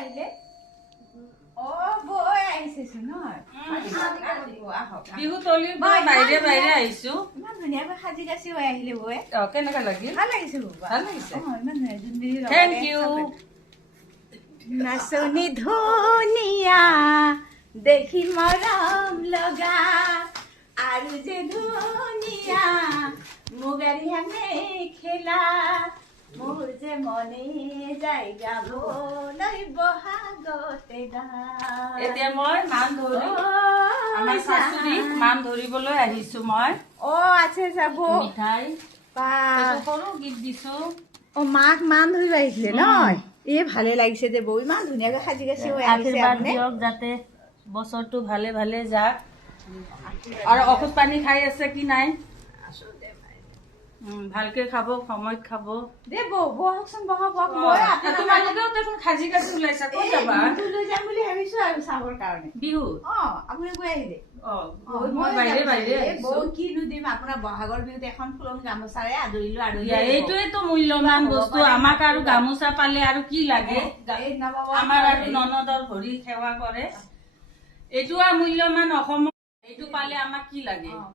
আহিলে বৈ আহিছেচোন বিহু তলিৰ পৰা বাহিৰে বাহিৰে আহিছো। ইমান ধুনীয়াকৈ সাজি কাচি হৈ আহিলে বৈ। কেনেকা লাগিল? ভাল লাগিছে ভাল লাগিছে। ইমান ধুনীয়া জোনবিৰি থেংক ইউ। নাচনি ধুনীয়া দেখি মৰম লগা আৰু যে ধুনীয়া মুগাৰিয়া মেখেলা মোৰ যে মনে যায় গাবলৈ বহাগতে গান। এতিয়া মই মান ধৰি আমাৰ শাশুড়ীক মান ধৰিবলৈ আহিছো মই। আচ্ছা আচ্ছা বৌ মিঠাই সৰু গীত দিছো। মাক মান ধৰিব আহিছিলে নহয়। ভালে লাগিছে যে বৌ ইমান ধুনীয়াকৈ সাজি কাচি হৈ আহিছে। আশীৰ্বাদ দিয়ক যাতে বছৰটো ভালে ভালে যাক। আৰু ঔষধ পানী খাই আছে কি নাই? ভালকে খাব, সময়ত খাব। দে বৌ বহকচোন বহক। তোমালোকেও দেখোন সাজি কাচি ওলাইছা, ক'ত যাবা? লৈ যাম বুলি ভাবিছো আৰু চাবৰ কাৰণে। বিহু আপুনি গৈ আহিলে? মই বাহিৰে বাহিৰে বৌ কিনো দিম আপোনাক বহাগৰ বিহুত এখন ফুলন গামোচাৰে আদৰিলো। এইটোৱেতো মূল্যৱান বস্তু। আমাক আৰু গামোচা পালে আৰু কি লাগে? আমাৰ আৰু ননদৰ ভৰি সেৱা কৰে। এইটো আৰু মূল্যৱান অসমৰ। এইটো পালে আমাক কি লাগে?